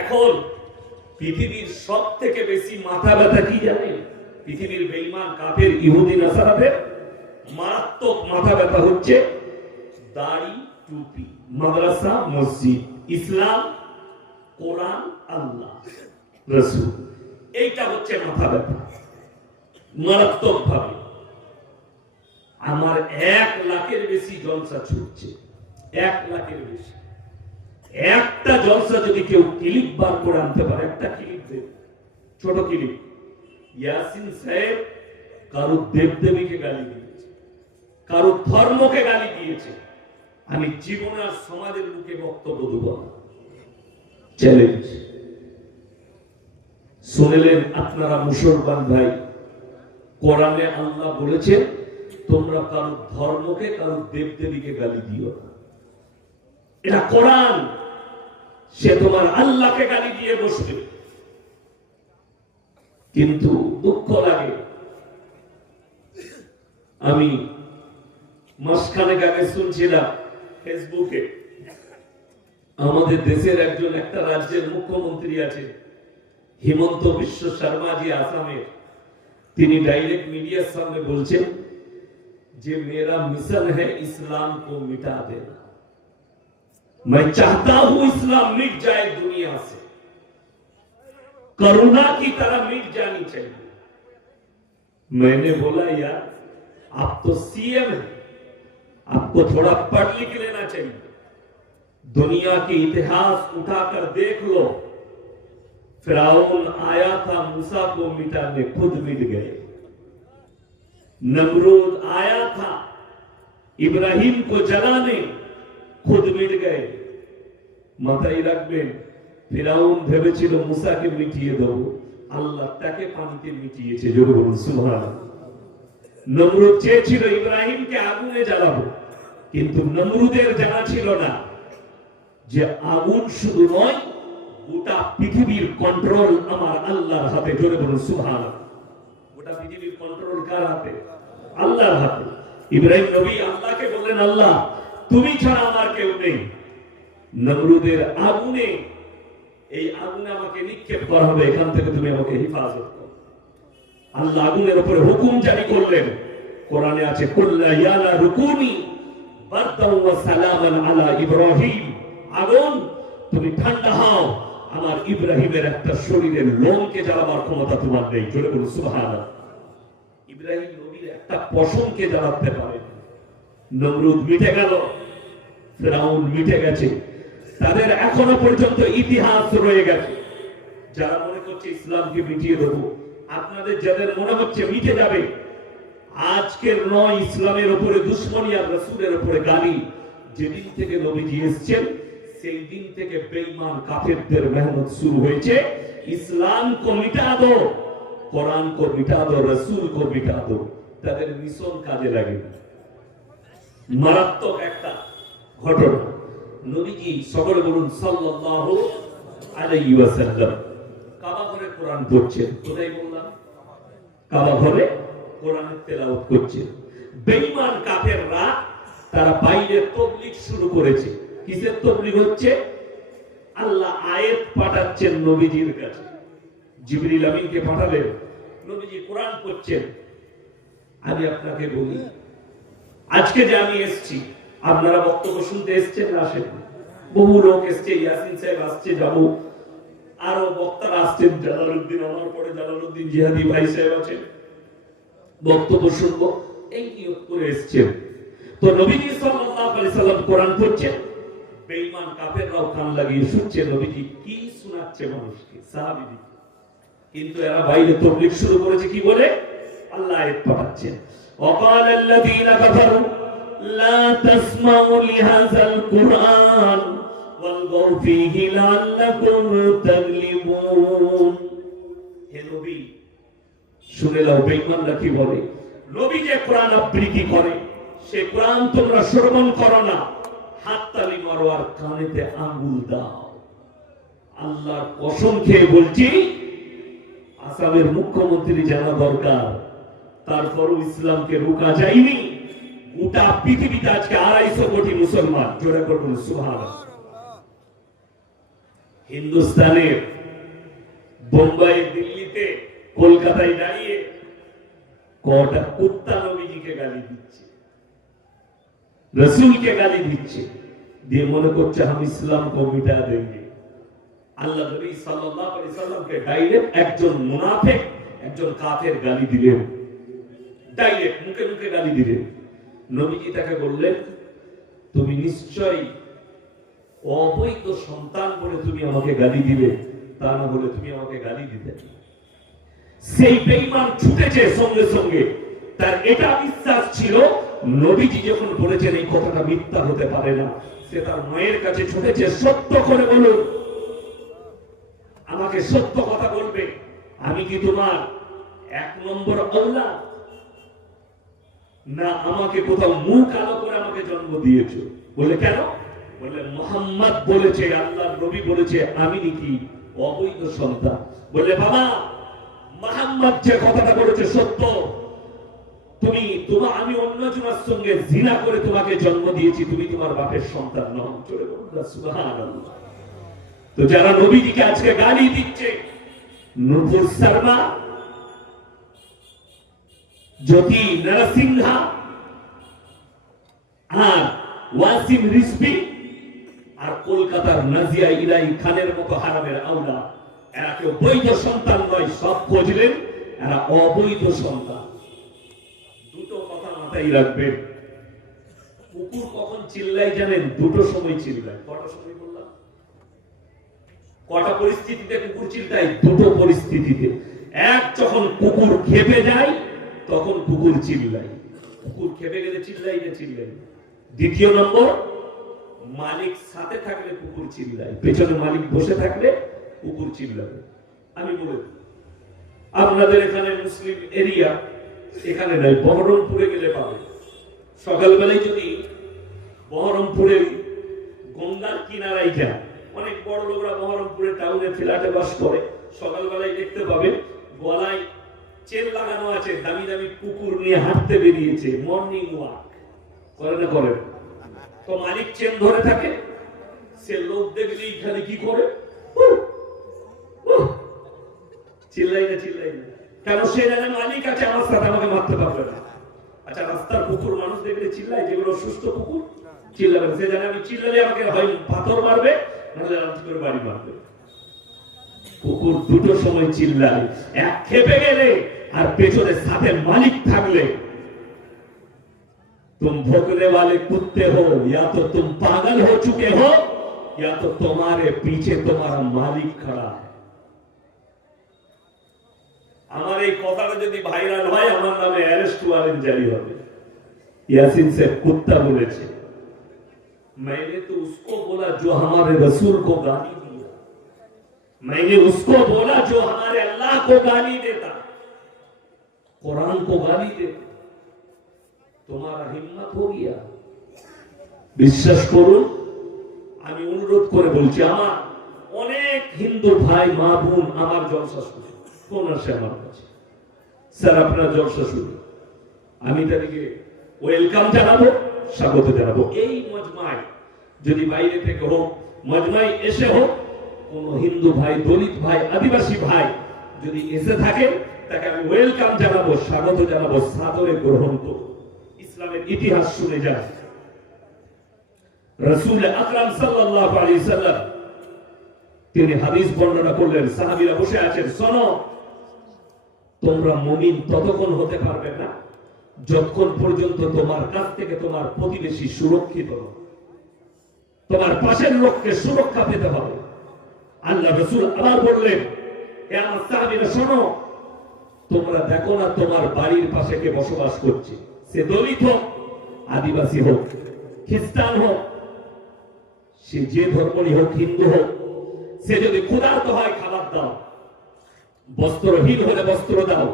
এখন পৃথিবীর সব থেকে বেশি মাথা ব্যথা কি জানেন? পৃথিবীর বেঈমান কাফের ইহুদি নাসারাদের মারাত্মক মাথা ব্যথা হচ্ছে দাড়ি, টুপি, মাদ্রাসা, মসজিদ, ইসলাম, কোরআন, আল্লাহ, রাসূল। এইটা হচ্ছে মাথা ব্যথা মারাত্মক ভাবে। আমার 1 লাখের বেশি জলসা ছুটছে, 1 লাখের বেশি। একটা জলসা যদি কেউ ক্লিপ বার করে আনতে পারে, একটা ক্লিপ দেবে, ছোট ক্লিপ, ইয়াসিন সাহেব কারো দেবদেবীকে গালি দিয়েছে, কারো ধর্মকে গালি দিয়েছে, আমি জীবনে আর সমাজের মুখে বক্তব্য দেব না, চ্যালেঞ্জ। শুনলেন আপনারা মুসলমান ভাই, কোরআনে আল্লাহ বলেছেন তোমরা কারো ধর্মকে, কারো দেবদেবীকে গালি দিও না। এটা কোরআন। সে তোমার আল্লাহকে গালি দিয়ে বসবে। কিন্তু দুঃখ লাগে, আমি মাসখানেক আগে শুনছিলাম ফেসবুকে, আমাদের দেশের একজন একটা রাজ্যের মুখ্যমন্ত্রী আছে, হিমন্ত বিশ্ব শর্মাজি, আসামের। তিনি ডাইরেক্ট মিডিয়ার সামনে বলছেন যে मेरा मिशन है इस्लाम को मिटा देना, मैं चाहता हूं इस्लाम मिट जाए दुनिया से, करुणा की तरह मिट जानी चाहिए। मैंने बोला यार आप तो सीएम हैं, आपको थोड़ा पढ़ लिख लेना चाहिए। दुनिया की इतिहास उठाकर देख लो, फिरौन आया था मूसा को मिटाने, खुद मिट गए। नमरूद आया था इब्राहिम को जलाने, खुद मिट गए। মাথায় রাখবেন, ফিরাউন ভেবেছিল মুসাকে মিটিয়ে দেব, আল্লাহ তাকে পানিতে মিটিয়েছে। জোরে বলুন সুবহানাল্লাহ। নমরুদ চেয়েছিল ইব্রাহিমকে আগুনে জ্বালাবো, কিন্তু নমরুদের জানা ছিল না যে আগুন শুধু নয়, গোটা পৃথিবীর কন্ট্রোল আমার আল্লাহর হাতে। জোরে বলুন সুবহানাল্লাহ। গোটা পৃথিবীর কন্ট্রোল কার হাতে? আল্লাহর হাতে। ইব্রাহিম নবী আল্লাহকে বললেন, আল্লাহ তুমি ছাড়া আমার কেউ নেই। নমরুদের আগুনে, এই আগুনে আমাকে নিক্ষেপ করা হবে, এখান থেকে তুমি আমাকে হেফাজত করো। আল্লাহ আগুনের উপরে হুকুম জারি করলেন। কোরআনে আছে কুল্লা ইয়ালা রুকুনি বারদান ওয়া সালামান আলা ইব্রাহিম, আগুন তুমি ঠান্ডা হও, আমার ইব্রাহিমের একটা শরীরের লোমকে জ্বালাবার ক্ষমতা তোমার নেই। জোরে বলুন সুবহানাল্লাহ। ইব্রাহিম নবীর একটা পশমকে জ্বালাতে পারে। নমরুদ মিটে গেল, ফিরআউন মিটে গেছে, তাদের এখনো পর্যন্ত ইতিহাস রয়ে গেছে। যারা মনে করছে ইসলামকে মিটিয়ে দেবো, আপনাদের যাদের মনে হচ্ছে মিটে যাবে, আজকের নয়, ইসলামের উপরে দুশমনী আর রাসূলের উপরে গালি যেদিন থেকে নবীজি এসেছেন, সেই দিন থেকে বেঈমান কাফেরদের মেহনত শুরু হয়েছে। ইসলাম কো মিটা দো, কোরআন কো মিটা দো, রাসূল কো মিটা দো। তাদের মিশন কাজে লাগে। মারাত্মক একটা ঘটনা, নবীজি সকলে বলুন সাল্লাল্লাহু আলাইহি ওয়াসাল্লাম কাবা ঘরে কোরআন পড়ছেন। কোথায় বললাম? কাবা ঘরে কোরআনের তেলাওয়াত করছেন। বেঈমান কাফেররা তারা বাইরে তাবলীগ শুরু করেছে। কিসের তাবলীগ হচ্ছে? আল্লাহ আয়াত পাঠাচ্ছেন নবীজির কাছে, জিবরিল আমিনকে পাঠালেন, নবীজি কোরআন পড়ছেন। আমি আপনাকে বলি, আজকে যে আমি এসেছি, আপনারা বক্তব্য শুনতে এসেছেন না আসেন? বহু লোক এসছে, ইয়াসিন সাহেব আসছে, যাবো, আরো বক্তারা আসছেন, জালালউদ্দিন, আমার পরে জালালউদ্দিন জিহাদি ভাই সাহেব আছেন, বক্তব্য শুনবো, এই নিয়ত করে এসেছেন। তো নবীজি সাল্লাল্লাহু আলাইহি সাল্লাম কোরআন পড়ছেন, বেঈমান কাফেররাও কান লাগিয়ে শুনছে নবীজি কি শোনাচ্ছে মানুষকে, সাহাবীদের। কিন্তু এরা বাইরে তাবলীগ শুরু করেছে কি বলে? আল্লাহ আয়াত পাঠাচ্ছেন, ওয়াকাল আল্লাযীনা কাফারু লা তাসমাউ লিহাযাল কুরআন ওয়ালগাউ ফীহি লাআল্লাকুম তাগলিবুন। হে নবী শুনে নাও, বেঈমানরা কি বলে, নবী যে কোরআন আবৃত্তি করে, সে কোরআন তোমরা শ্রবণ করো না, হাততালি মারো আর কানেতে আঙ্গুল দাও। আল্লাহর কসম খেয়ে বলছি, আসামের মুখ্যমন্ত্রী জানা দরকার, তারপরও ইসলামকে রোকা যায়নি। গোটা পৃথিবীতে আজকে 250 কোটি মুসলমান। জোরে করুন সুবহানাল্লাহ। হিন্দুস্তানের বোম্বাই, দিল্লিতে, কলকাতায় দাঁড়িয়ে কটা কুত্তা নবীজিকে গালি দিচ্ছে, রসুলকে গালি দিচ্ছে, দিয়ে মনে করছে हम ইসলাম को मिटा देंगे। আল্লাহ নবী সাল্লাল্লাহু আলাইহি সাল্লামকে ডাইরেক্ট একজন মুনাফিক, একজন কাফের গালি দিলেন, ডাইরেক্ট মুখে মুখে গালি দিলেন। নবীজি তাকে বললেন, তুমি নিশ্চয়ই অবৈধ সন্তান বলে তুমি আমাকে গালি দিবে, তা না হলে তুমি আমাকে গালি দিতে। সেই বেঈমান ছুটেছে সঙ্গে সঙ্গে, তার এটা বিশ্বাস ছিল নবীজি যখন বলেছেন এই কথাটা মিথ্যা হতে পারে না, সে তার মায়ের কাছে ছুটেছে, সত্য করে বলুন, আমাকে সত্য কথা বলবে, আমি কি তোমার এক নম্বর আওলাদ, না আমাকে কোথাও মুখ আলো করে আমাকে জন্ম দিয়েছো? বলে কেন? বলে মুহাম্মদ বলেছে, আল্লাহ নবী বলেছে আমি নাকি অবৈধ সন্তান। বলে বাবা, মুহাম্মদ যে কথাটা বলেছে সত্য, আমি অন্যজনের সঙ্গে জিনা করে তোমাকে জন্ম দিয়েছি, তুমি তোমার বাপের সন্তান নও। চলে বলুন সুবহানাল্লাহ। তো যারা নবীজিকে আজকে গালি দিচ্ছে, নূপুর শর্মা, জ্যোতি নরসিংহা আর ওয়াসিম রিজভী আর কলকাতার নাজিয়া ইলাই খানের মতো হারামের আওলা, এরা কেউ বৈধ সন্তান নয়, সব খুঁজলেন এরা অবৈধ সন্তান। দুটো কথা মাথায় রাখবেন, কুকুর কখন চিল্লাই জানেন? দুটো সময় চিল্লায়। কটা সময় বললাম? কটা পরিস্থিতিতে কুকুর চিল্লায়? দুটো পরিস্থিতিতে। এক, যখন কুকুর খেপে যায় তখন কুকুর চিল্লায়, কুকুর খেপে গেলে চিল্লাই না চিল্লাই। দ্বিতীয় নম্বর, মালিক সাথে থাকলে কুকুর চিল্লায়, পেছনে মালিক বসে থাকলে কুকুর চিল্লাবে। আমি বলে আপনাদের এখানে মুসলিম এরিয়া, এখানে নাই, বহরমপুরে গেলে পাবে। সকালবেলায় যদি বহরমপুরে গঙ্গার কিনারায় যায়, অনেক বড় লোকরা বহরমপুরে টাউনে ফ্ল্যাটে বাস করে, সকালবেলায় দেখতে পাবে গলায় চেন লাগানো আছে, দামি দামি কুকুর নিয়ে হাঁটতে বেরিয়েছে, মর্নিং ওয়াক করে না করে? তো মালিক চেন ধরে থাকে, সে লোক দেখলেই খালি কি করে? চিল্লাই না চিল্লাই না, কেন? সে জানে মালিক আছে আমার সাথে, আমাকে মারতে পারবে না। আচ্ছা, রাস্তার কুকুর মানুষ দেখলে চিল্লায়, যেগুলো সুস্থ কুকুর চিল্লাবে, সে জানে আমি চিল্লালে আমাকে হয় পাথর মারবে, নাহলে রাত করে বাড়ি মারবে। কুকুর দুটো সময় চিল্লায়, এক খেপে গেলে আর পেছনে সাথে মালিক থাকলে। तुम भोगने वाले कुत्ते हो, या तो तुम पागल हो चुके हो, या तो तुम्हारे पीछे तुम्हारा मालिक खड़ा है। আমার এই কথাটা যদি ভাইরাল হয়, আমার নামে অ্যারেস্ট ওয়ারেন্ট জারি হবে। यासीन से कुत्ता बोलेছে, मैंने तो उसको बोला जो हमारे रसूल को गाली दिया, मैंने उसको बोला जो हमारे अल्लाह को गाली देता, कुरान को गाली देता। তোমারা হিম্মত हो गया? বিশ্বাস করুন, আমি অনুরোধ করে বলছি, আমার অনেক হিন্দু ভাই মা বোন আমার জলসা শুনে ফোন আসে আমার কাছে, স্যার আপনার জলসা শুনে, আমি তাদেরকে ওয়েলকাম জানাবো, স্বাগত জানাবো। এই মজমায় যদি বাইরে থেকে হোক, মজমায় এসে হোক, কোন হিন্দু ভাই, দলিত ভাই, আদিবাসী ভাই যদি এসে থাকে, তাকে আমি ওয়েলকাম জানাবো, স্বাগত জানাবো, সাদরে গ্রহণ করব। ইসলামের ইতিহাস শুনে যান। রাসূল আকরাম সাল্লাল্লাহু আলাইহি সাল্লাম তিনি হাদিস বর্ণনা করলেন, সাহাবীরা বসে আছেন, শোনো, তোমরা মুমিন ততক্ষণ হতে পারবে না যতক্ষণ পর্যন্ত তোমার কাছ থেকে তোমার প্রতিবেশী সুরক্ষিত নয়, তোমার পাশের লোককে সুরক্ষা পেতে হবে। আল্লাহ রাসূল আবার বললেন, হে আমার সাহাবীরা শোনো, তোমরা দেখো না তোমার বাড়ির পাশে কে বসবাস করছে, সে দলিত হোক, আদিবাসী হোক, খ্রিস্টান হোক, সে যে ধর্মই হোক, হিন্দু হোক, সে যদি ক্ষুধার্ত হয় খাবার দাও, বস্ত্রহীন হলে বস্ত্র দাও,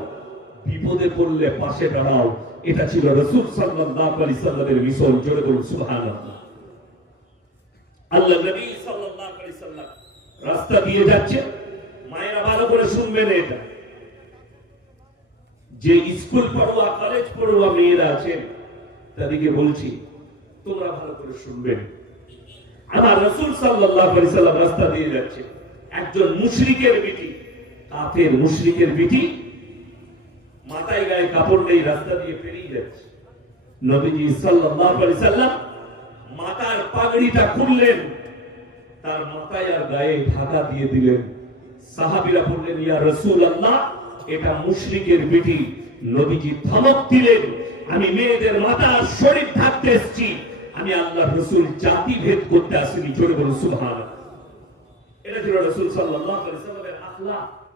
বিপদে পড়লে পাশে দাঁড়াও। এটা ছিল রাসূল সাল্লাল্লাহু আলাইহি সাল্লামের মিশন। জোরে বলুন সুবহানাল্লাহ। আল্লাহ নবী সাল্লাল্লাহু আলাইহি সাল্লাম রাস্তা দিয়ে যাচ্ছে, মায়েরা ভালো করে শুনবেন, এটা যে স্কুল পড়ুয়া, কলেজ পড়ুয়া মেয়েরা আছেন তাদেরকে বলছি, তোমরা ভালো করে শুনবেন। আমার রাসূল সাল্লাল্লাহু আলাইহি সাল্লাম রাস্তা দিয়ে যাচ্ছে, একজন মুশরিকের বিটি, কাফের মুশরিকের বিটি মাথায় গায়ে কাপড় নেই, রাস্তা দিয়ে পেরিয়ে যাচ্ছে। নবীজি সাল্লাল্লাহু আলাইহি সাল্লাম মাথার পাগড়িটা খুললেন, তার মাথায় আর গায়ে ঢাকা দিয়ে দিলেন। সাহাবীরা বললেন, ইয়া রাসূলুল্লাহ, এটা মুশরিকের বিটি। নবীজি ধমক দিলেন, আমি মেয়েদের মাথা শরীর ঢাকতে এসেছি, আমি আল্লাহর রাসূল জাতি ভেদ করতে আসিনি। জোরে বলুন সুবহানাল্লাহ। এটা ছিল রাসূল সাল্লাল্লাহু আলাইহি সাল্লামের আখলাক।